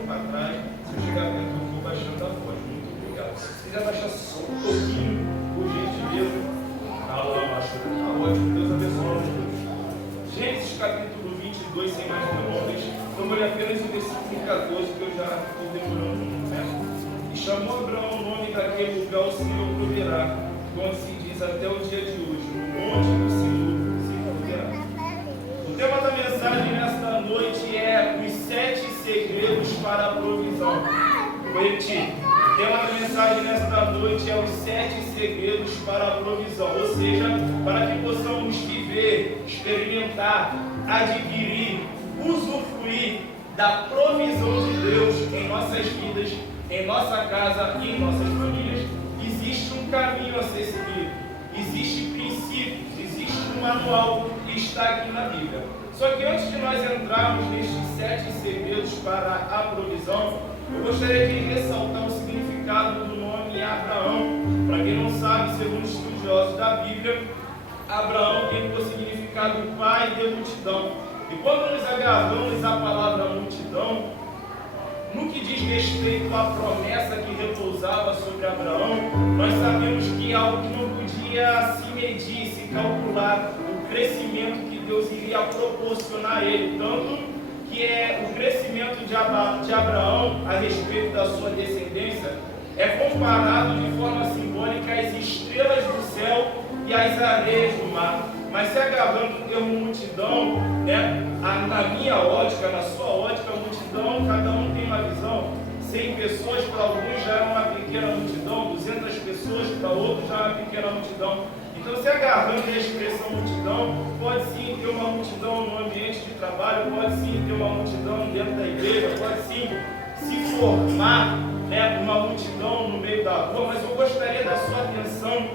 pouquinho para trás. Se eu chegar perto, eu vou baixando a voz. Muito obrigado. Se quiser baixar só um pouquinho, por gentileza. Tá ótimo. Deus abençoe os dois. Gênesis capítulo 22, sem mais delongas. Eu vou ler apenas o versículo 14, que eu já estou demorando um momento. E chamou Abraão o nome daquele lugar, o Senhor proverá, como se diz até o dia de hoje, no monte do Senhor se proverá. O tema da mensagem nesta noite é os 7 segredos para a provisão. Vou repetir. O tema da mensagem nesta noite é os 7 segredos para a provisão, ou seja, para que possamos viver, experimentar, adquirir, usufruir da provisão de Deus em nossas vidas, em nossa casa e em nossas famílias. Existe um caminho a ser seguido, existem princípios, existe um manual que está aqui na Bíblia. Só que antes de nós entrarmos nestes 7 segredos para a provisão, eu gostaria de ressaltar o significado do nome Abraão. Para quem não sabe, segundo estudiosos da Bíblia, Abraão tem por significado pai de multidão. E quando nos agarramos a palavra multidão, no que diz respeito à promessa que repousava sobre Abraão, nós sabemos que algo que não podia se medir, se calcular, o crescimento que Deus iria proporcionar a ele, tanto que é o crescimento de Abraão a respeito da sua descendência, é comparado de forma simbólica às estrelas do céu e às areias do mar. Mas se agarrando o termo multidão, na minha ótica, na sua ótica, multidão, cada um tem uma visão. 100 pessoas para alguns já é uma pequena multidão, 200 pessoas para outros já é uma pequena multidão. Então, se agarrando a expressão multidão, pode sim ter uma multidão no ambiente de trabalho, pode sim ter uma multidão dentro da igreja, pode sim se formar uma multidão no meio da rua, mas eu gostaria da sua atenção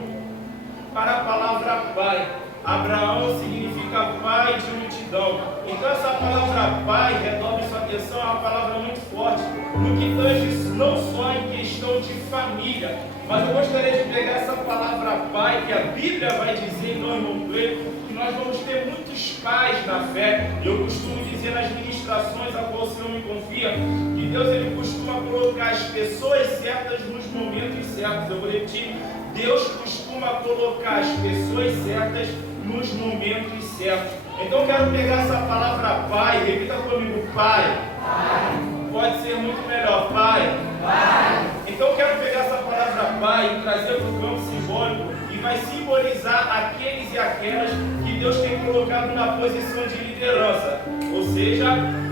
para a palavra pai. Abraão significa pai de multidão. Então essa palavra pai, redobre sua atenção, é uma palavra muito forte no que tange não só em questão de família, mas eu gostaria de pegar essa palavra pai, que a Bíblia vai dizer, então, irmão Cleiton, que nós vamos ter muitos pais na fé. Eu costumo dizer nas ministrações a qual o Senhor me confia, que Deus ele costuma colocar as pessoas certas nos momentos certos. Eu vou repetir, Deus costuma colocar as pessoas certas nos momentos certos. Então eu quero pegar essa palavra pai, repita comigo, pai. Pai. Pode ser muito melhor, pai. Pai. Então eu quero pegar essa palavra pai e trazer para o campo simbólico, e vai simbolizar aqueles e aquelas que Deus tem colocado na posição de liderança. Ou seja,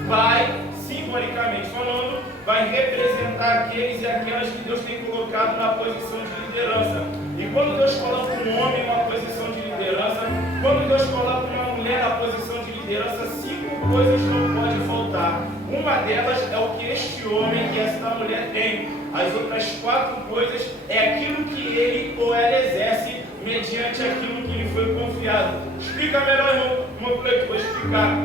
pai, simbolicamente falando, vai representar aqueles e aquelas que Deus tem colocado na posição de liderança. E quando Deus coloca um homem na posição de liderança, quando Deus coloca uma mulher na posição de liderança, 5 coisas não podem faltar. Uma delas é o que este homem e esta mulher tem. As outras 4 coisas é aquilo que ele ou ela exerce mediante aquilo que lhe foi confiado. Explica melhor, irmão Cleiton, vou explicar.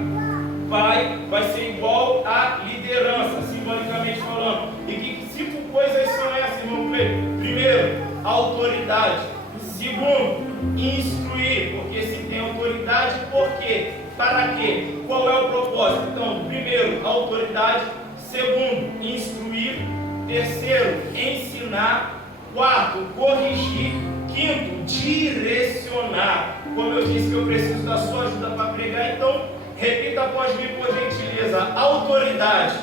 Pai vai ser igual a liderança, simbolicamente falando. E que 5 coisas são essas, irmão Cleiton? Primeiro, autoridade. Segundo, instruir, porque se tem autoridade, por quê? Para quê? Qual é o propósito? Então, primeiro, autoridade. Segundo, instruir. Terceiro, ensinar. Quarto, corrigir. Quinto, direcionar. Como eu disse que eu preciso da sua ajuda para pregar, então repita após mim, por gentileza. Autoridade.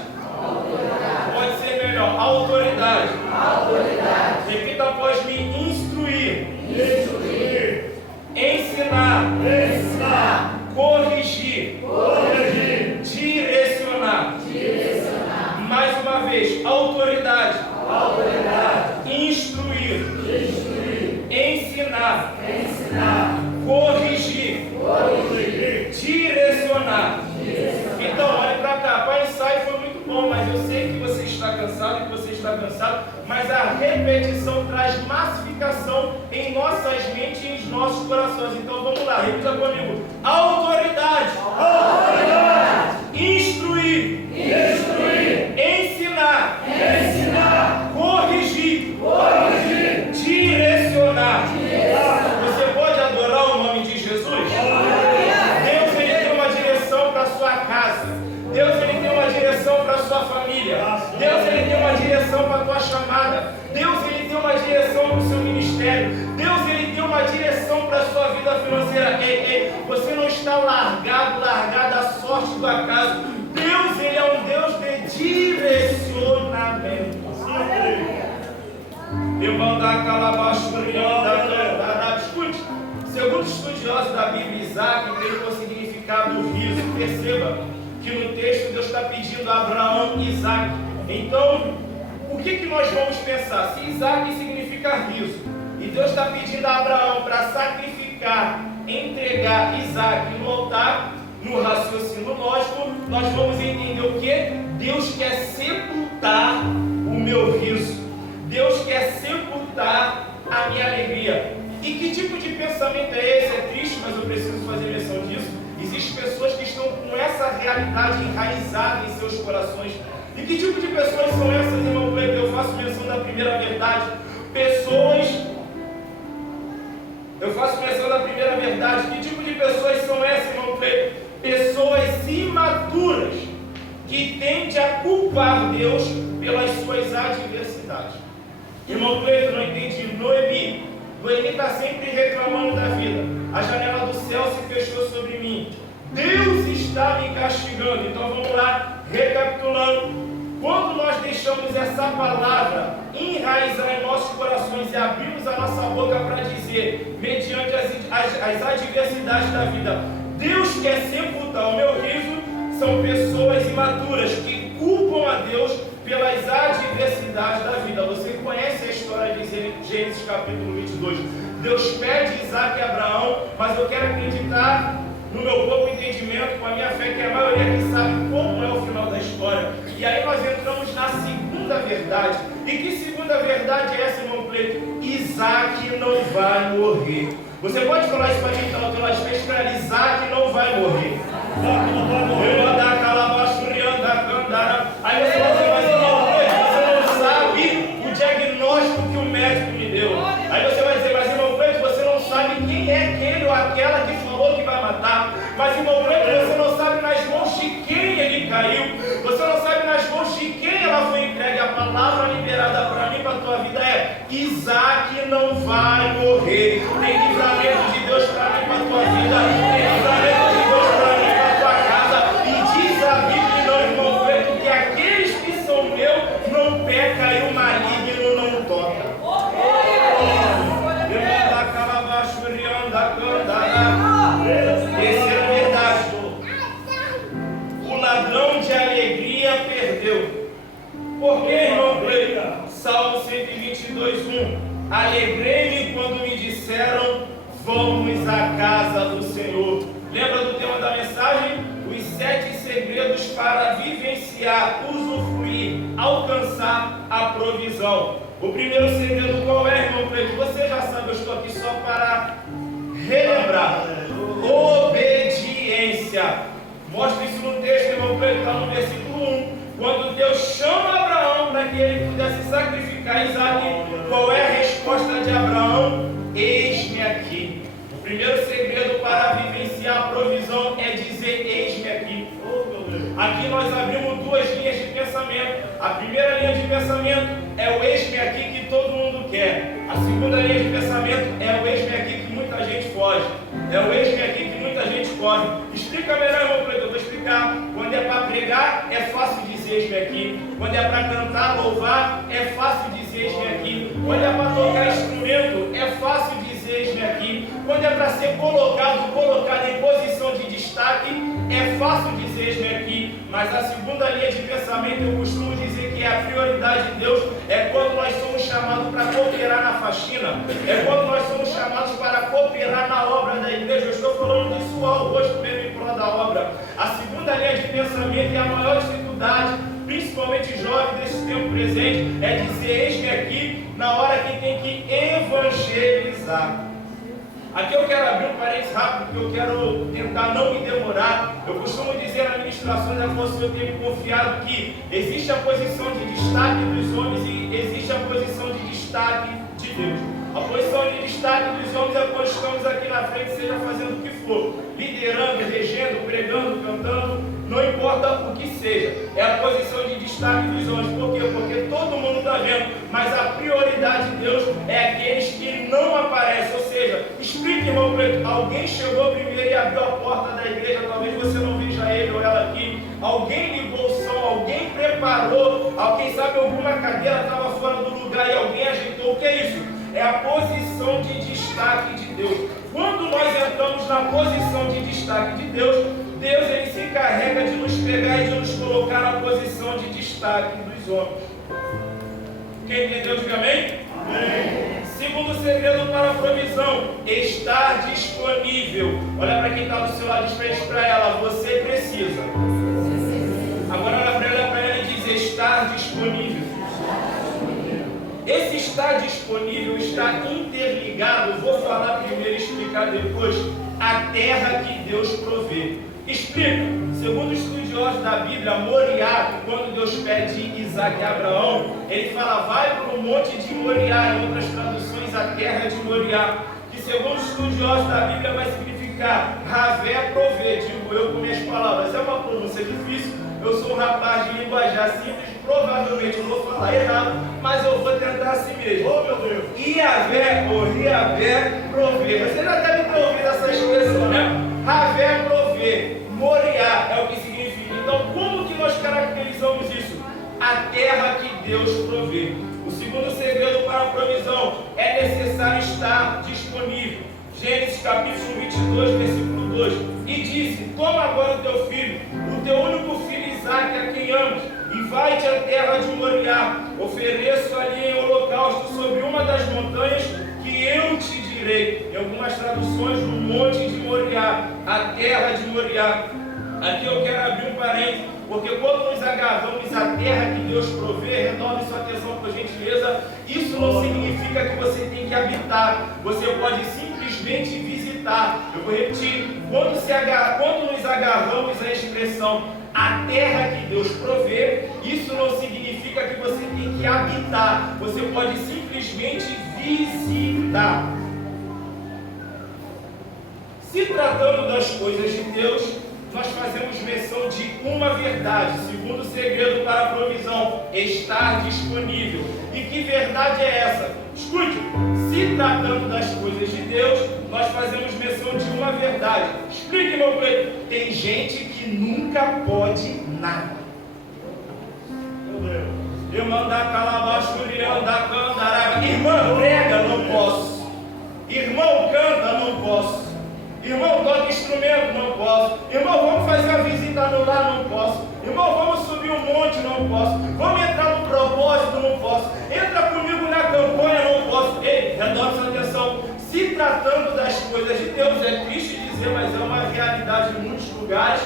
Autoridade. Pode ser melhor. Autoridade. Autoridade. Repita após mim. Instruir. Instruir. Ensinar. Ensinar. Corrigir. Corrigir. Direcionar. Direcionar. Mais uma vez. Autoridade. Autoridade. Instruir. Instruir. Ensinar. Ensinar. Corrigir. Corrigir. Direcionar. Então, olhe para cá. Pai, o ensaio foi muito bom, mas eu sei que você está cansado, mas a repetição traz massificação em nossas mentes e em nossos corações. Então, vamos lá, repita comigo. Autoridade. Autoridade. Instruir. Instruir. Ensinar. Ensinar. Corrigir. Corrigir. Direcionar. Você pode adorar o nome de Jesus? Deus ele tem uma direção para a sua casa. Deus ele tem uma direção para a sua família. está largado à sorte do acaso. Deus, Ele é um Deus de direcionamento. Escute, segundo estudiosos da Bíblia, Isaac veio com o significado do riso. Perceba que no texto Deus está pedindo a Abraão e Isaac. Então, o que nós vamos pensar? Se Isaac significa riso, e Deus está pedindo a Abraão para sacrificar, entregar Isaac no altar, no raciocínio lógico, nós vamos entender o que? Deus quer sepultar o meu riso. Deus quer sepultar a minha alegria. E que tipo de pensamento é esse? É triste, mas eu preciso fazer menção disso. Existem pessoas que estão com essa realidade enraizada em seus corações. E que tipo de pessoas são essas, irmão Cleiton? Eu faço menção da primeira verdade. Eu faço menção da primeira verdade. Que tipo de pessoas são essas, irmão Cleiton? Pessoas imaturas que tendem a culpar Deus pelas suas adversidades. Irmão Cleiton, não entendi. Noemi está sempre reclamando da vida. A janela do céu se fechou sobre mim. Deus está me castigando. Então vamos lá, recapitulando. Quando nós deixamos essa palavra enraizar em nossos corações e abrimos a nossa boca para dizer, mediante as adversidades da vida, Deus quer sepultar o meu riso, são pessoas imaturas que culpam a Deus pelas adversidades da vida. Você conhece a história de Gênesis capítulo 22. Deus pede Isaac e Abraão, mas eu quero acreditar no meu pouco entendimento, com a minha fé, que a maioria aqui sabe como é o final da história. E aí nós entramos na segunda verdade. E que segunda verdade é essa, irmão Cleiton? Isaac não vai morrer. Você pode falar isso para mim, então, pela espera, Isaac não vai morrer. Isaac não vai morrer. Aí você vai dizer, mas irmão Cleiton, você não sabe o diagnóstico que o médico me deu. Aí você vai dizer, mas irmão Cleiton, você não sabe quem é aquele ou aquela que falou que vai matar. Mas irmão Cleiton, você não sabe nas mãos de quem ele caiu. Você não sabe nas mãos de quem ela foi entregue. A palavra liberada para mim, para a tua vida é: Isaac não vai morrer. Tem livramento de Deus para mim, para a tua vida. Tem livramento de Deus para mim, para a tua casa. E diz a Bíblia, não, irmão Cleiton, que aqueles que são meus não peca e o maligno não toca. Terceira verdade. O ladrão de alegria perdeu. Por que, irmão Cleiton? Salmo 122:1. Alegrei-me quando me disseram, vamos à casa do Senhor. Lembra do tema da mensagem? Os 7 segredos para vivenciar, usufruir, alcançar a provisão. O primeiro segredo qual é, irmão Cleiton? Você já sabe, eu estou aqui só para relembrar. Obediência. Mostra isso no texto, irmão Cleiton, está no versículo 1. Quando Deus chama Abraão para que ele pudesse sacrificar Isaac, qual é a resposta de Abraão? Eis-me aqui. O primeiro segredo para vivenciar a provisão é dizer eis-me aqui. Aqui nós abrimos 2 linhas de pensamento. A primeira linha de pensamento é o eis-me aqui que todo mundo quer. A segunda linha de pensamento é o eis-me aqui que muita gente foge. É o eis-me aqui que muita gente corre. Explica melhor, irmão Cleiton, eu vou explicar. Quando é para pregar, é fácil dizer eis-me aqui. Quando é para cantar, louvar, é fácil dizer eis-me aqui. Quando é para tocar instrumento, é fácil dizer eis-me aqui. Quando é para ser colocado em posição de destaque, é fácil dizer eis-me aqui. Mas a segunda linha de pensamento, eu costumo dizer que a prioridade de Deus é quando nós somos chamados para cooperar na faxina, é quando nós somos chamados para cooperar na obra da igreja. Eu estou falando disso ao rosto mesmo em prol da obra. A segunda linha de pensamento e a maior dificuldade, principalmente jovens desse tempo presente, é dizer eis-me aqui na hora que tem que evangelizar. Aqui eu quero abrir um parênteses rápido, porque eu quero tentar não me demorar. Eu costumo dizer na ministração da Senhor, eu tenho me confiado que existe a posição de destaque dos homens e existe a posição de destaque de Deus. A posição de destaque dos homens é quando estamos aqui na frente, seja fazendo o que for, liderando, regendo, pregando, cantando, não importa o que seja. É a posição de destaque dos homens. Por quê? Porque todo mundo da está vendo, mas a prioridade de Deus é aqueles que não aparecem. Ou seja, explique, irmão Preto, alguém chegou primeiro e abriu a porta da igreja, talvez você não veja ele ou ela aqui, alguém ligou o som, alguém preparou, alguém sabe, alguma cadeira estava fora do lugar e alguém ajeitou. O que é isso? É a posição de destaque de Deus. Quando nós entramos na posição de destaque de Deus, Deus ele se encarrega de nos pegar e de nos colocar na posição de destaque dos homens. Quem entendeu, diga amém? Amém. Segundo segredo para a provisão, estar disponível. Olha para quem está do seu lado e diz para ela, você precisa. Agora olha para ela e diz, estar disponível. Esse estar disponível está interligado, vou falar primeiro e explicar depois, a terra que Deus provê. Explica, segundo os estudiosos da Bíblia, Moriá, quando Deus pede Isaac a Abraão, ele fala, vai para o monte de Moriá, em outras traduções, a terra de Moriá, que segundo os estudiosos da Bíblia vai significar Ravé provê, digo eu com minhas palavras, é uma pronúncia difícil, eu sou um rapaz de linguajar simples, provavelmente eu vou falar errado, mas eu vou tentar assim mesmo. Oh meu Deus! Iavé ou Riavé provê. Você já deve ter ouvido essa expressão, né? Ravé provê, Moriá é o que significa. Então, como que nós caracterizamos isso? A terra que Deus provê. O segundo segredo para a provisão é necessário estar disponível. Gênesis capítulo 22, versículo 2. E disse, toma agora o teu filho, o teu único filho Isaque, a quem amas, e vai-te à terra de Moriá, ofereço ali em holocausto sobre uma das montanhas que eu te direi. Em algumas traduções, no monte de Moriá, a terra de Moriá. Aqui eu quero abrir um parênteses, porque quando nos agarramos à terra que Deus provê, renove sua atenção por gentileza, isso não significa que você tem que habitar, você pode simplesmente visitar. Eu vou repetir, quando nos agarramos à expressão a terra que Deus provê, isso não significa que você tem que habitar, você pode simplesmente visitar. Se tratando das coisas de Deus, nós fazemos menção de uma verdade, segundo o segredo para a provisão, estar disponível. E que verdade é essa? Escute, se tratando das coisas de Deus, nós fazemos menção de uma verdade. Explique, meu preto. Tem gente que nunca pode nada. Irmão da Calabachurião, da Candaraba. Irmão, prega, não posso. Irmão, canta, não posso. Irmão, toca instrumento, não posso. Irmão, vamos fazer a visita no lar, não posso. Irmão, vamos subir um monte, não posso. Vamos entrar no propósito, não posso. Entra comigo na campanha, não posso. Ei, renove sua atenção. Se tratando das coisas de Deus, é triste dizer, mas é uma realidade em muitos lugares.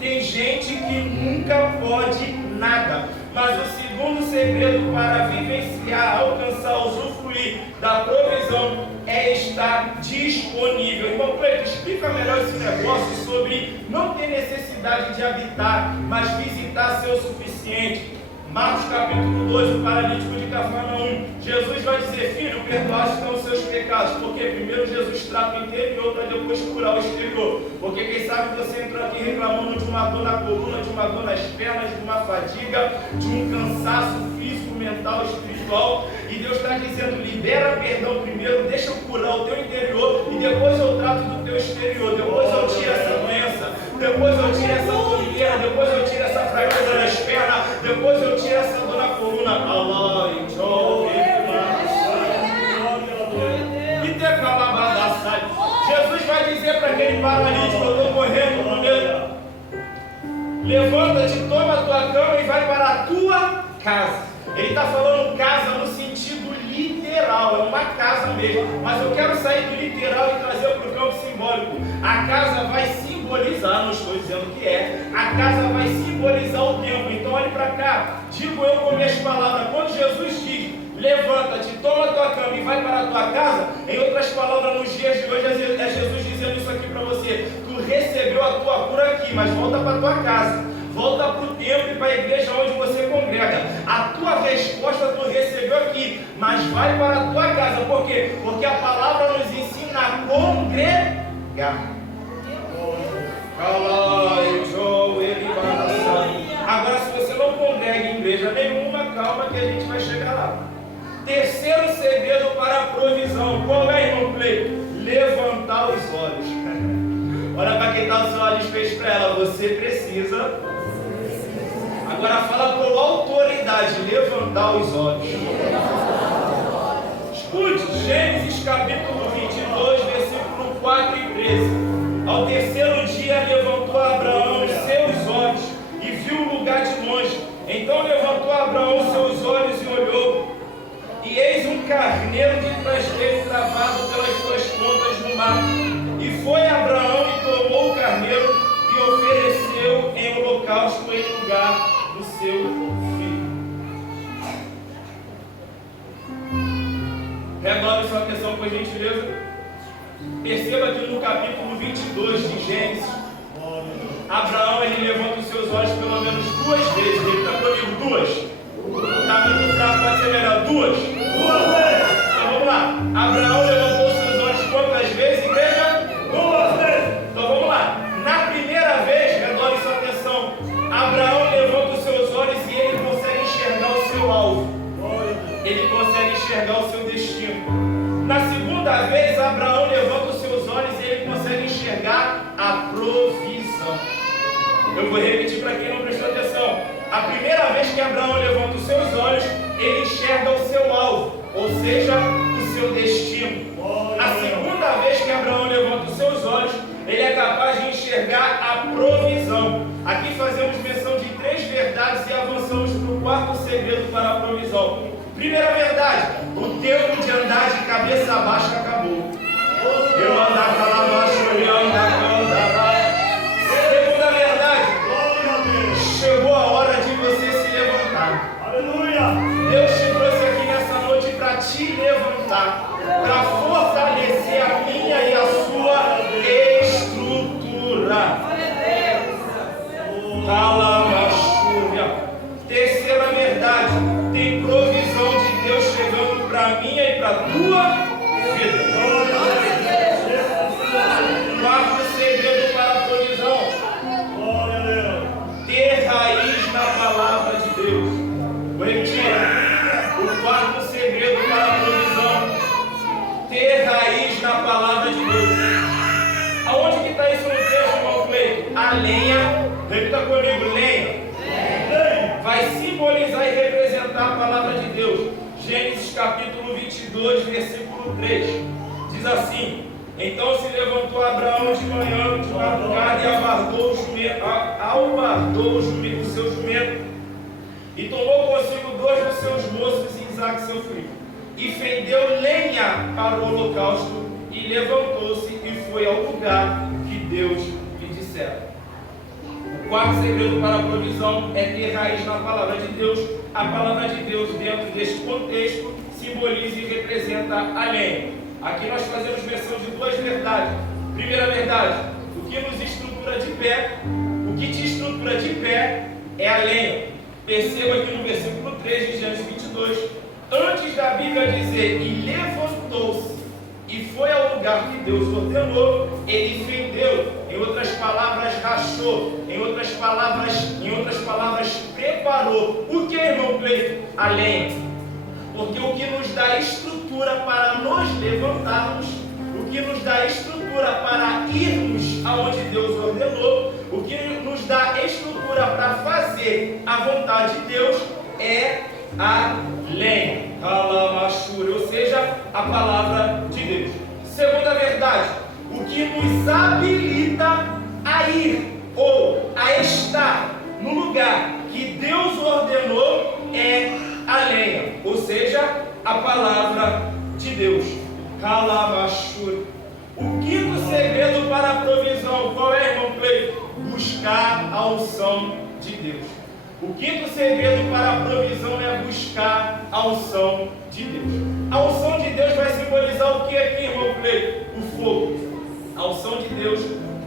Tem gente que nunca pode nada. Mas o segundo segredo para vivenciar, alcançar, usufruir da provisão é estar disponível. Irmão Cleiton, explica melhor esse negócio sobre não ter necessidade de habitar, mas visitar ser o suficiente. Marcos capítulo 2, o paralítico de Cafarnaum. Jesus vai dizer, filho, perdoaste os seus pecados. Porque primeiro Jesus trata o interior para depois curar o exterior. Porque quem sabe você entrou aqui reclamando de uma dor na coluna, de uma dor nas pernas, de uma fadiga, de um cansaço físico, mental, espiritual. E Deus está dizendo, libera perdão primeiro, deixa eu curar o teu interior e depois eu trato do teu exterior. Depois eu tiro essa doença, depois eu tiro essa doriqueira, depois eu tiro essa fraqueza nas pernas, depois eu tiro essa dor na coluna. Jesus vai dizer para aquele paralítico, eu estou correndo no meio. Levanta-te, toma a tua cama e vai para a tua casa. Ele está falando casa no sentido literal, é uma casa mesmo. Mas eu quero sair do literal e trazer para o campo simbólico. A casa vai simbolizar, não estou dizendo que é, a casa vai simbolizar o tempo. Então olhe para cá, digo eu com minhas palavras, quando Jesus diz, levanta-te, toma a tua cama e vai para a tua casa, em outras palavras, nos dias de hoje é Jesus dizendo isso aqui para você, tu recebeu a tua cura aqui, mas volta para a tua casa. Volta para o templo e para a igreja onde você congrega. A tua resposta tu recebeu aqui, mas vai para a tua casa. Por quê? Porque a palavra nos ensina a congregar. Agora, se você não congrega em igreja nenhuma, calma que a gente vai chegar lá. Terceiro segredo para a provisão. Qual é, irmão Cleiton? Levantar os olhos. Olha para quem está ao seu lado e fez para ela. Você precisa. Agora fala com autoridade. Levantar os olhos. Escute, Gênesis capítulo 22, versículo 4 e 13. Ao terceiro dia levantou Abraão os seus olhos e viu o lugar de longe. Então levantou Abraão os seus olhos e olhou. E eis um carneiro de trás dele travado pelas suas pontas no mar. E foi Abraão e tomou o carneiro e ofereceu em holocausto em lugar do seu filho. Redobre sua atenção, por gentileza. Perceba que no capítulo 22 de Gênesis, Abraão ele levanta os seus olhos pelo menos duas vezes. Ele está comigo, duas. Está muito fraco, pode ser melhor. Duas vezes. Então vamos lá. Abraão levantou os seus olhos quantas vezes, igreja? Duas vezes. Então vamos lá. Na primeira vez, redobre sua atenção. Abraão levanta os seus olhos e ele consegue enxergar o seu alvo. Ele consegue enxergar o seu destino. Na segunda vez, Abraão levanta os seus olhos e ele consegue enxergar a provisão. Eu vou repetir para quem não prestou atenção. A primeira vez que Abraão levanta os seus olhos, ele enxerga o seu alvo, ou seja, o seu destino. A segunda vez que Abraão levanta os seus olhos, ele é capaz de enxergar a provisão. Aqui fazemos menção de três verdades e avançamos para o quarto segredo para a provisão. Primeira verdade, o tempo de andar de cabeça baixa acabou. Eu andar para baixo, eu andar para baixo. Segunda verdade, chegou a hora de você se levantar. Aleluia! Deus te trouxe aqui nessa noite para te levantar, para fortalecer a minha e a sua estrutura. Terceira verdade, tem provisão de Deus chegando para a minha e para a tua vida. Quarto segredo para a provisão: ter raiz na palavra de Deus. Vou repetir. O quarto segredo para a provisão: ter raiz na palavra de Deus. Aonde que está isso no texto, irmão Cleiton? A lenha, repita comigo, lenha. Vai simbolizar e representar a palavra de Deus. Gênesis capítulo 22, versículo 3. Diz assim: então se levantou Abraão de manhã, de madrugada, e albardou o seu jumento, e tomou consigo dois dos seus moços e Isaque seu filho, e fendeu lenha para o holocausto, e levantou-se e foi ao lugar que Deus lhe dissera. O quarto segredo para a provisão é ter raiz na palavra de Deus. A palavra de Deus, dentro deste contexto, simboliza e representa a lenha. Aqui nós fazemos menção de duas verdades. Primeira verdade, o que nos estrutura de pé, o que te estrutura de pé é a lenha. Perceba aqui no versículo 3 de Gênesis 22, antes da Bíblia dizer, e levantou-se e foi ao lugar que Deus ordenou, ele fendeu, em outras palavras, rachou, em outras palavras, preparou. O que, irmão Cleiton? A lenha. Porque o que nos dá estrutura para nos levantarmos, o que nos dá estrutura para irmos aonde Deus ordenou, o que nos dá estrutura para fazer a vontade de Deus é a lenha, ou seja, a palavra de Deus. Segunda verdade, o que nos habilita a ir ou a estar no lugar que Deus ordenou é a lenha, ou seja, a palavra de Deus. O quinto segredo para a provisão, qual é, irmão Cleiton? Buscar a unção de Deus. O quinto segredo para a provisão é buscar a unção de Deus. A unção de Deus vai simbolizar o que aqui, irmão Cleiton? O fogo. A unção de Deus,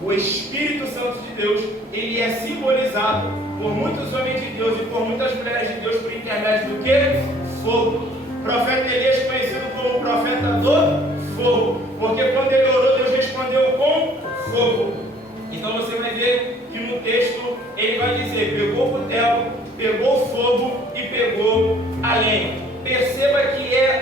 o Espírito Santo de Deus, ele é simbolizado por muitos homens de Deus e por muitas mulheres de Deus por intermédio do que? Fogo. O profeta Elias, conhecido como o profeta do fogo, porque quando ele orou, Deus respondeu com fogo. Então você vai ver que no texto ele vai dizer, pegou o cutelo, pegou o fogo e pegou a lenha. Perceba que é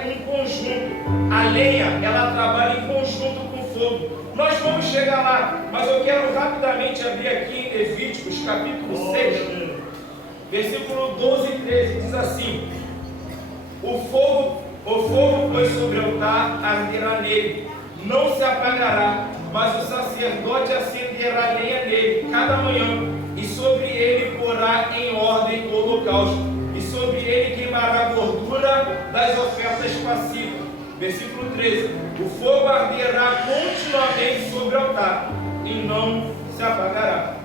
chegar lá, mas eu quero rapidamente abrir aqui em Levíticos, capítulo 6, versículo 12 e 13, diz assim: o fogo, pois, sobre o altar arderá nele, não se apagará, mas o sacerdote acenderá lenha nele cada manhã, e sobre ele porá em ordem o holocausto, e sobre ele queimará a gordura das ofertas pacíficas. Versículo 13: o fogo arderá continuamente sobre o altar, e não se apagará.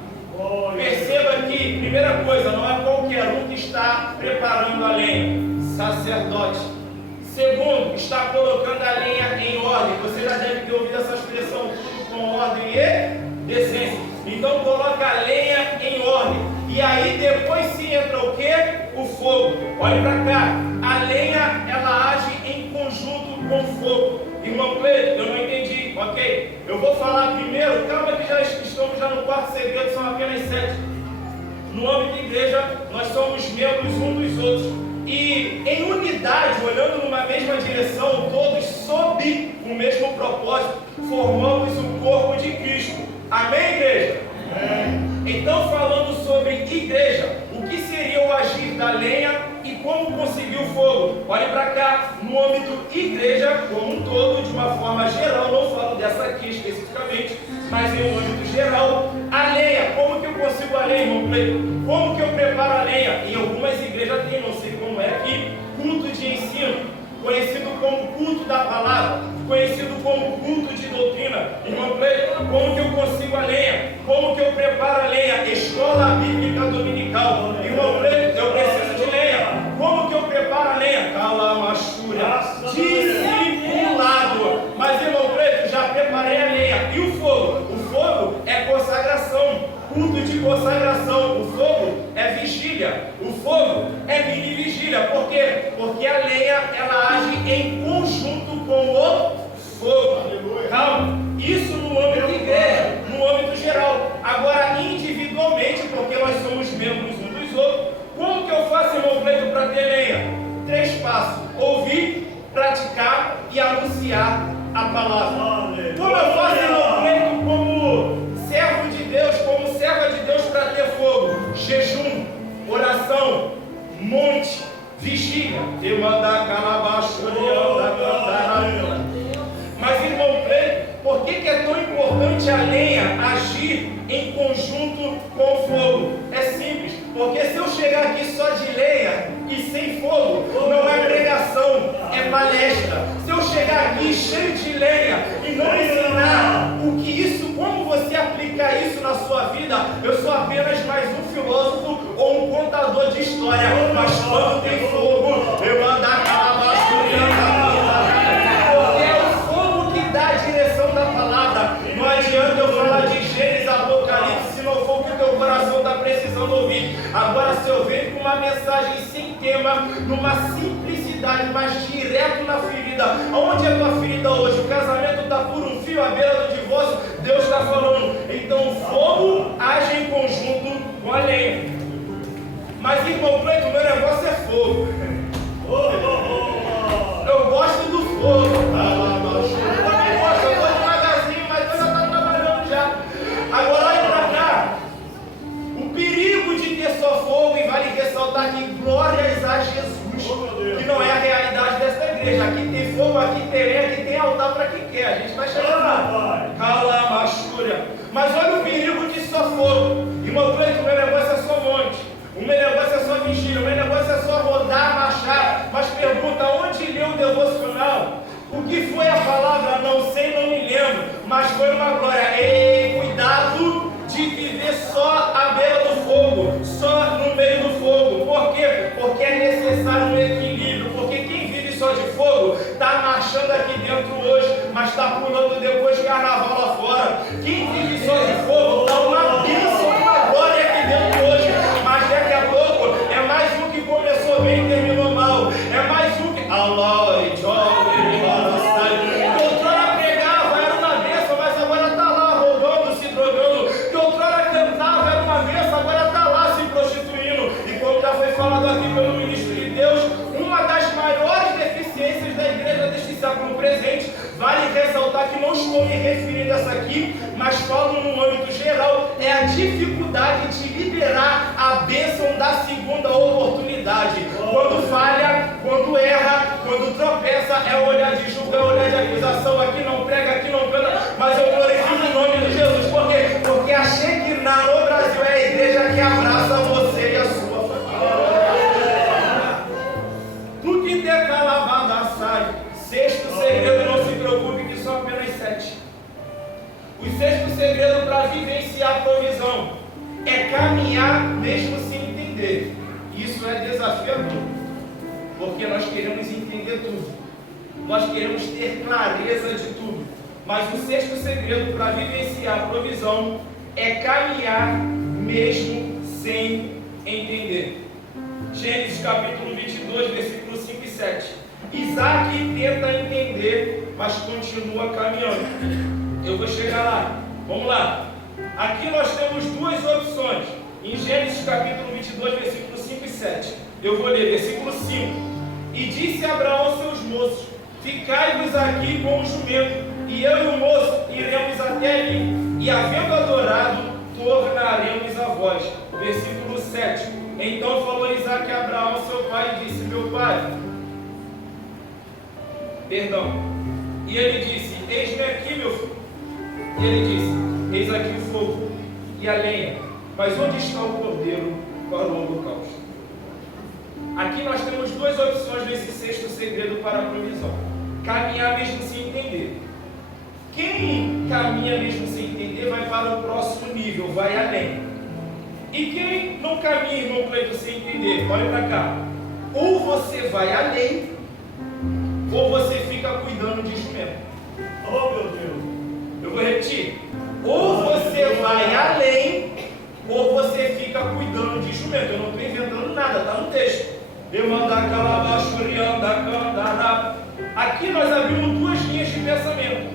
Perceba que, primeira coisa, não é qualquer um que está preparando a lenha, sacerdote. Segundo, está colocando a lenha em ordem. Você já deve ter ouvido essa expressão, tudo com ordem e decência. Então coloca a lenha em ordem. E aí depois se entra o que? O fogo. Olhe para cá. A lenha, ela age em conjunto com o fogo. Irmão Cleiton, eu não entendi, ok? Eu vou falar primeiro, calma que já estamos no quarto segredo, são apenas 7. No âmbito da igreja, nós somos membros uns dos outros. E em unidade, olhando numa mesma direção, todos sob o mesmo propósito, formamos o corpo de Cristo. Amém, igreja? Amém. Então, falando sobre igreja, o que seria o agir da lenha e como conseguir o fogo? Olhe para cá, no âmbito igreja como um todo, de uma forma geral, não falo dessa aqui especificamente, mas em um âmbito geral, a lenha, como que eu consigo a lenha, irmão Cleiton? Como que eu preparo a lenha? Em algumas igrejas tem, não sei como é aqui, culto de ensino, conhecido como culto da palavra, conhecido como culto de doutrina. Irmão Cleiton, como que eu consigo a lenha? Como que eu preparo a lenha? Escola bíblica dominical. Irmão Cleiton, eu preciso de lenha. Como que eu preparo a lenha? Calamachúria, discipulado. Mas, irmão Cleiton, já preparei a lenha. E o fogo? O fogo é consagração, culto de consagração. O fogo é vigília. O fogo é mini vigília. Por quê? Porque a lenha, ela age em conjunto com o fogo. Calma. Isso no âmbito da igreja, no âmbito geral. Agora, individualmente, porque nós somos membros uns dos outros, como que eu faço, irmão Cleiton, para ter lenha? 3 passos: ouvir, praticar e anunciar a palavra. Como eu faço, irmão Cleiton, como servo de Deus, como serva de Deus, para ter fogo? Jejum, oração, monte, vigília. Te mandar calabaço, mas, irmão Cleiton, por que é tão importante a lenha agir em conjunto com o fogo? É simples, porque se eu chegar aqui só de lenha e sem fogo, não é pregação, é palestra. Se eu chegar aqui cheio de lenha e não ensinar o que isso, como você aplica isso na sua vida, eu sou apenas mais um filósofo ou um contador de história. Mas quando tem fogo, eu ando a calabaço, a direção da palavra. Não adianta eu falar de Gênesis, Apocalipse, se não for o que o teu coração está precisando ouvir. Agora, se eu venho com uma mensagem sem tema, numa simplicidade, mas direto na ferida. Aonde é a tua ferida hoje? O casamento está por um fio à beira do divórcio. Deus está falando. Então o fogo age em conjunto com a lenha. Mas, irmão Cleiton, meu negócio é fogo. Eu gosto do fogo. Agora olha para cá. O perigo de ter só fogo, e vale ressaltar que glórias a Jesus, que não é a realidade dessa igreja. Aqui tem fogo, aqui tem lenha, aqui tem altar para quem quer. A gente vai chegar lá. Calamachúria. Mas olha o perigo de só fogo. Irmão Cleiton, o meu negócio é só monte. O meu negócio é só vigília. O meu negócio é só rodar, marchar. Mas pergunta, onde leu o devocional? O que foi a palavra? Não sei, não me lembro. Mas foi uma glória. Ei, cuidado de viver só à beira do fogo, só no meio do fogo. Por quê? Porque é necessário um equilíbrio. Porque quem vive só de fogo está marchando aqui dentro hoje, mas está pulando depois do carnaval lá fora. Quem vive só de fogo está uma bênção, uma glória aqui dentro hoje, mas daqui a pouco é mais um que começou bem e terminou mal. É mais um que... Allah, falado aqui pelo ministro de Deus, uma das maiores deficiências da igreja deste século presente, vale ressaltar que não estou me referindo mas falo no âmbito geral, é a dificuldade de liberar a bênção da segunda oportunidade. Quando falha, quando erra, quando tropeça, é olhar de julgo, é olhar de acusação, aqui não prega, aqui não canta, mas eu glorifico o nome de Jesus. Por quê? Porque a Shekinah no Brasil é a igreja que abraça você e a sua família. Tu que te calabada sai. Sexto segredo, não se preocupe que são apenas 7. O sexto segredo para vivenciar a provisão é caminhar mesmo sem entender. Isso é desafiador, porque nós queremos entender tudo, nós queremos ter clareza de tudo. Mas o sexto segredo para vivenciar a provisão é caminhar mesmo sem entender. Gênesis capítulo 22, versículos 5 e 7. Isaac tenta entender, mas continua caminhando. Eu vou chegar lá. Vamos lá. Aqui nós temos duas opções. Em Gênesis capítulo 22, versículos 5 e 7. Eu vou ler versículo 5. E disse Abraão aos seus moços: ficai-vos aqui com o jumento, e eu e o moço iremos até ali, e havendo adorado, tornaremos a vós. Versículo 7. Então falou Isaac a Abraão, seu pai, e disse: meu pai, e ele disse: eis-me aqui, meu filho. E ele disse: eis aqui o fogo e a lenha, mas onde está o cordeiro para o holocausto? Aqui nós temos duas opções nesse sexto segredo para a provisão: caminhar mesmo sem entender. Quem caminha mesmo sem entender vai para o próximo nível, vai além. E quem não caminha, irmão Cleito, sem entender, olha para cá: ou você vai além, ou você fica cuidando de jumento. Oh, meu Deus! Eu vou repetir: ou você vai além, ou você fica cuidando de jumento. Eu não estou inventando nada, está no texto. Aqui nós abrimos duas linhas de pensamento.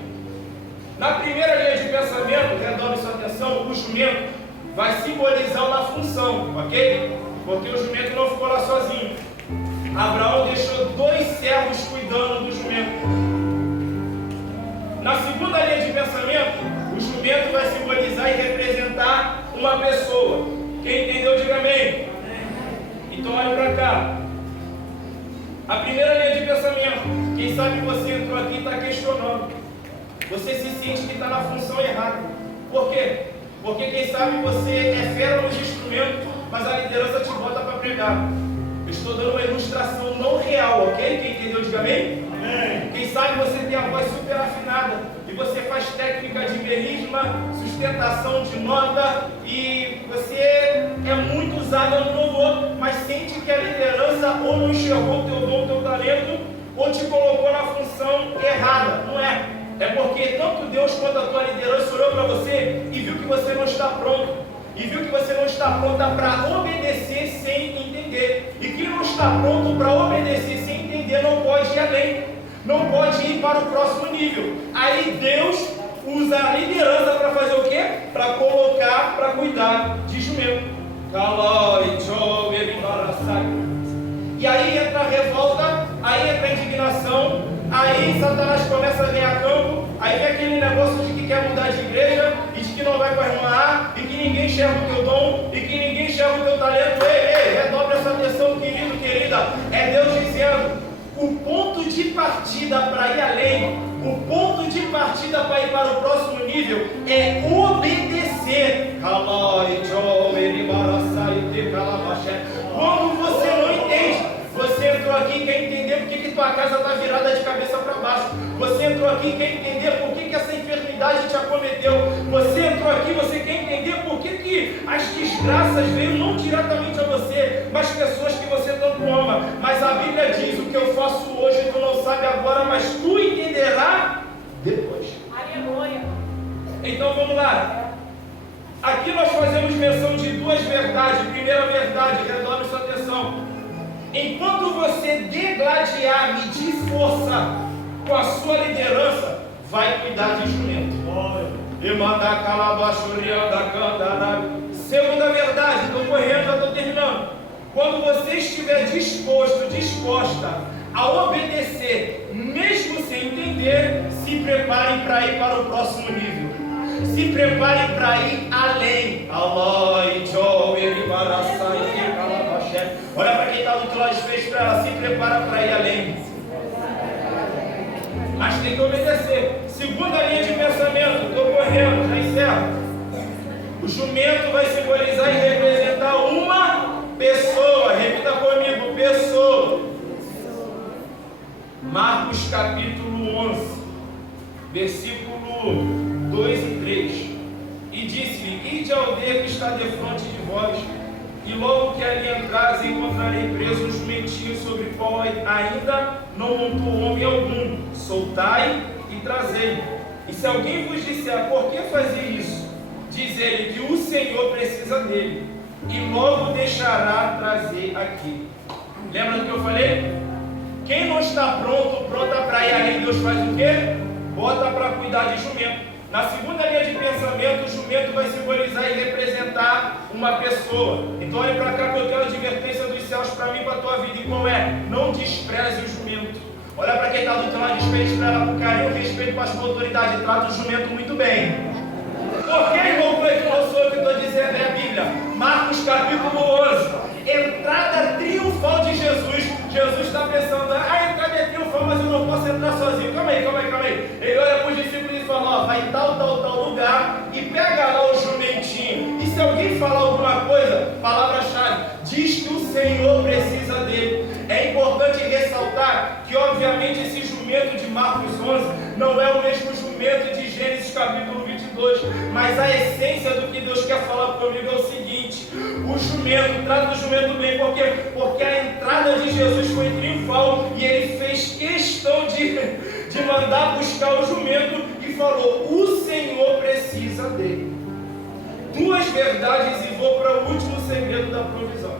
Na primeira linha de pensamento, redobre sua atenção, o jumento vai simbolizar uma função, ok? Porque o jumento não ficou lá sozinho. Abraão deixou 2 servos cuidando do jumento. Na segunda linha de pensamento, o jumento vai simbolizar e representar uma pessoa. Quem entendeu, diga amém. Então olha para cá. A primeira linha de pensamento: quem sabe você entrou aqui e está questionando. Você se sente que está na função errada. Por quê? Porque quem sabe você é fera nos instrumentos, mas a liderança te bota para pregar. Eu estou dando uma ilustração não real, ok? Quem entendeu, diga amém. Amém. Quem sabe você tem a voz super afinada e você faz técnica de melisma, sustentação de nota e você é muito usado no louvor, mas sente que a liderança ou não enxergou o teu dom, o teu talento, ou te colocou na função errada. Não é. É porque tanto Deus quanto a tua liderança olhou para você e viu que você não está pronto. E viu que você não está pronta para obedecer sem entender. E quem não está pronto para obedecer sem entender não pode ir além. Não pode ir para o próximo nível. Aí Deus usa a liderança para fazer o quê? Para colocar, para cuidar de jumento. E aí entra a revolta, aí entra a indignação, aí Satanás começa a ganhar campo, aí vem aquele negócio de que quer mudar de igreja, e de que não vai para a irmã A, e que ninguém enxerga o teu dom, e que ninguém enxerga o teu talento. Ei, redobre essa atenção, querido, querida. É Deus dizendo: o ponto de partida para ir além, o ponto de partida para ir para o próximo nível é obedecer. Quando você não entende, você entrou aqui e quer entender por que tua casa está virada de cabeça para baixo. Você entrou aqui e quer entender por que essa enfermidade te acometeu. Você entrou aqui e você quer entender por que as desgraças veio não diretamente a você, mas pessoas que você tanto ama. Mas a Bíblia diz: o que eu faço hoje tu não sabe agora, mas tu entenderá depois. Aleluia. Então vamos lá. Aqui nós fazemos menção de 2 verdades. Primeira verdade, redobre sua atenção: enquanto você degladiar, medir força com a sua liderança, vai cuidar de instrumento. Segunda verdade, estou correndo, já estou terminando. Quando você estiver disposto, disposta a obedecer, mesmo sem entender, se preparem para ir para o próximo nível. Se prepare para ir além. Olha para quem está do outro lado e fez para ela. Se prepara para ir além. Mas tem que obedecer. Segunda linha de pensamento. Estou correndo, já encerro. O jumento vai simbolizar e representar uma pessoa. Repita comigo, pessoa. Marcos capítulo 11, versículo 2 e 3. E disse-lhe: ide à aldeia que está defronte de vós, e logo que ali entrares encontrarei preso um jumentinho sobre o qual ainda não montou homem algum. Soltai e trazei. E se alguém vos disser: por que fazer isso? Diz ele que o Senhor precisa dele, e logo deixará trazer aqui. Lembra do que eu falei? Quem não está pronta para ir além, Deus faz o quê? Bota para cuidar de jumento. Na segunda linha de pensamento, o jumento vai simbolizar e representar uma pessoa. Então olhe para cá que eu tenho a advertência dos céus para mim e para a tua vida. E qual é? Não despreze o jumento. Olha para quem está do teu lado, despeje para ela com carinho, respeito para a sua autoridade. Trata o jumento muito bem. Por que, irmão, que não sou eu que estou dizendo? É a Bíblia. Marcos capítulo 11. Entrada triunfal de Jesus. Jesus está pensando: a entrada é triunfal, mas eu não posso entrar sozinho. Calma aí. Ele olha para os discípulos e fala: vai em tal lugar e pega lá o jumentinho. E se alguém falar alguma coisa, palavra-chave, diz que o Senhor precisa dele. É importante ressaltar que, obviamente, esse jumento de Marcos 11 não é o mesmo jumento de Gênesis capítulo 22, mas a essência do que Deus quer falar comigo é o seguinte: o jumento, trata o jumento bem, porque a entrada de Jesus foi triunfal e ele fez questão de mandar buscar o jumento e falou: o Senhor precisa dele. Duas verdades e vou para o último segredo da provisão.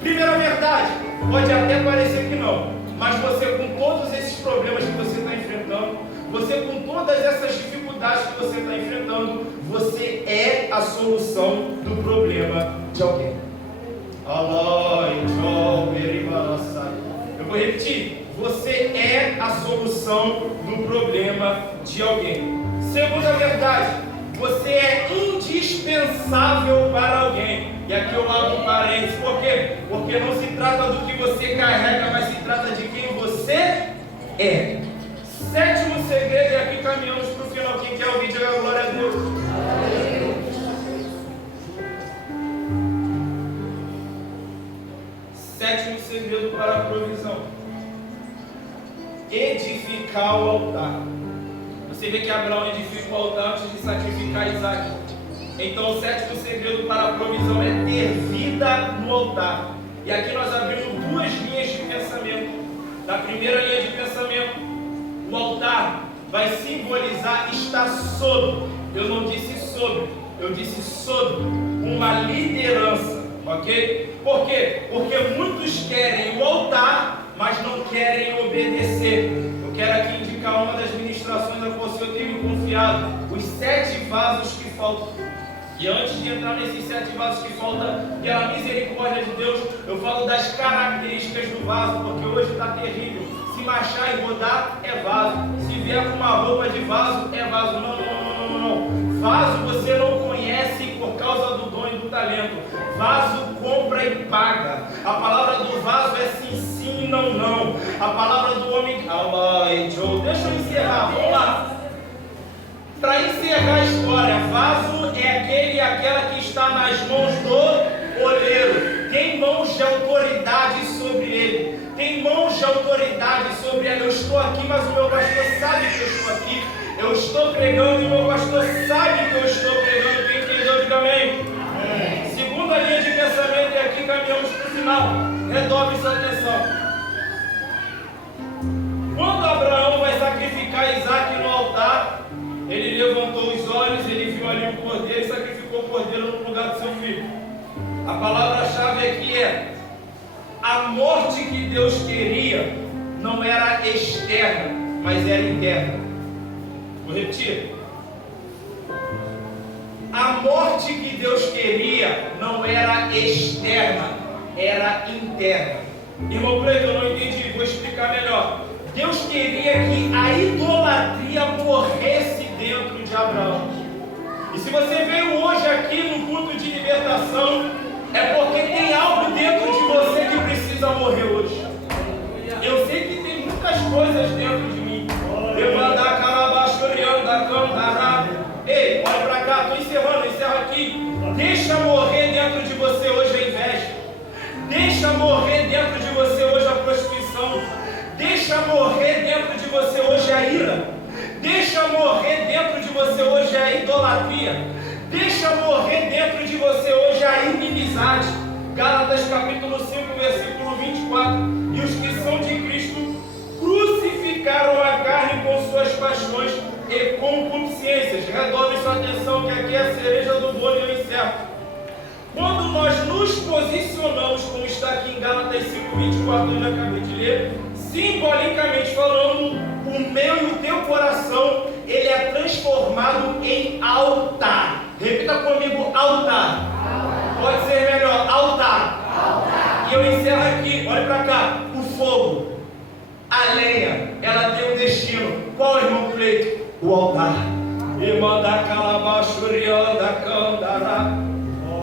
Primeira verdade, pode até parecer que não, mas você, com todos esses problemas que você está enfrentando, você com todas essas dificuldades que você está enfrentando, você é a solução do problema de alguém. Eu vou repetir: você é a solução do problema de alguém. Segunda verdade, você é indispensável para alguém. E aqui eu abro um parênteses. Por quê? Porque não se trata do que você carrega, mas se trata de quem você é. Sétimo segredo, e aqui caminhamos para o final. Quem quer ouvir, diga glória a Deus. Sétimo segredo para a provisão: edificar o altar. Você vê que Abraão edifica o altar antes de sacrificar Isaac. Então o sétimo segredo para a provisão é ter vida no altar. E aqui nós abrimos duas linhas de pensamento. Na primeira linha de pensamento, o altar vai simbolizar estar sob. Eu não disse sobre, eu disse sob uma liderança, ok? Por quê? Porque muitos querem o altar, mas não querem obedecer. Eu quero aqui indicar uma das ministrações a qual eu tenho confiado: os 7 vasos que faltam. E antes de entrar nesses 7 vasos que faltam, pela misericórdia de Deus, eu falo das características do vaso, porque hoje está terrível. Se marchar e rodar, é vaso. Se vier com uma roupa de vaso, é vaso. Não. Vaso você não conhece por causa do dom e do talento. Vaso compra e paga. A palavra do vaso é sim, não. A palavra do homem... Deixa eu encerrar, vamos lá. Para encerrar a história, vaso é aquele e aquela que está nas mãos do oleiro. Tem mãos de autoridade sobre ele. Tem mãos de autoridade sobre ela. Eu estou aqui, mas o meu pastor sabe que eu estou aqui. Eu estou pregando e o meu pastor sabe que eu estou pregando. Quem entendeu, diga amém. Segunda linha de pensamento, e aqui caminhamos para o final. Redobre sua atenção. Quando Abraão vai sacrificar Isaac no altar, ele levantou os olhos, ele viu ali o cordeiro e sacrificou o cordeiro no lugar do seu filho. A palavra-chave aqui é: a morte que Deus queria não era externa, mas era interna. Vou repetir. A morte que Deus queria não era externa, era interna. Irmão Preto, eu não entendi, vou explicar melhor. Deus queria que a idolatria morresse dentro de Abraão. E se você veio hoje aqui no culto de libertação, é porque tem algo dentro de você que precisa morrer hoje. Eu sei que tem muitas coisas dentro de mim. Levanta a calabaço, da cama. Ei, olha pra cá, estou encerrando, encerro aqui. Deixa morrer dentro de você hoje a inveja. Deixa morrer dentro de você hoje a prostituição. Deixa morrer dentro de você hoje a ira. Deixa morrer dentro de você hoje a idolatria. Deixa morrer dentro de você hoje a inimizade. Gálatas capítulo 5, versículo 24. E os que são de Cristo crucificaram a carne com suas paixões e concupiscências. Redobre sua atenção que aqui é a cereja do bolo e eu encerro. Quando nós nos posicionamos, como está aqui em Gálatas 5, 24, eu já acabei de ler, simbolicamente falando, o meu e o teu coração, ele é transformado em altar. Repita comigo, altar. Pode ser melhor, altar. E eu encerro aqui, olha para cá, o fogo, a lenha, ela tem um destino. Qual, irmão Cleito? O altar. Irmã da calabaçuriã da candará.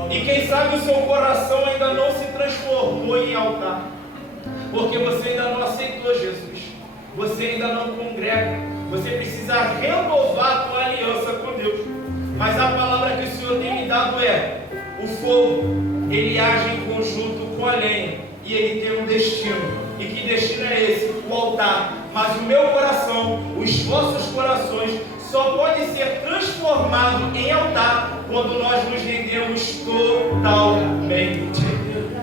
E quem sabe o seu coração ainda não se transformou em altar, porque você ainda não aceitou Jesus, você ainda não congrega, você precisa renovar a tua aliança com Deus. Mas a palavra que o Senhor tem me dado é: o fogo, ele age em conjunto com a lenha, e ele tem um destino. E que destino é esse? O altar. Mas o meu coração, os vossos corações, só pode ser transformado em altar quando nós nos rendemos totalmente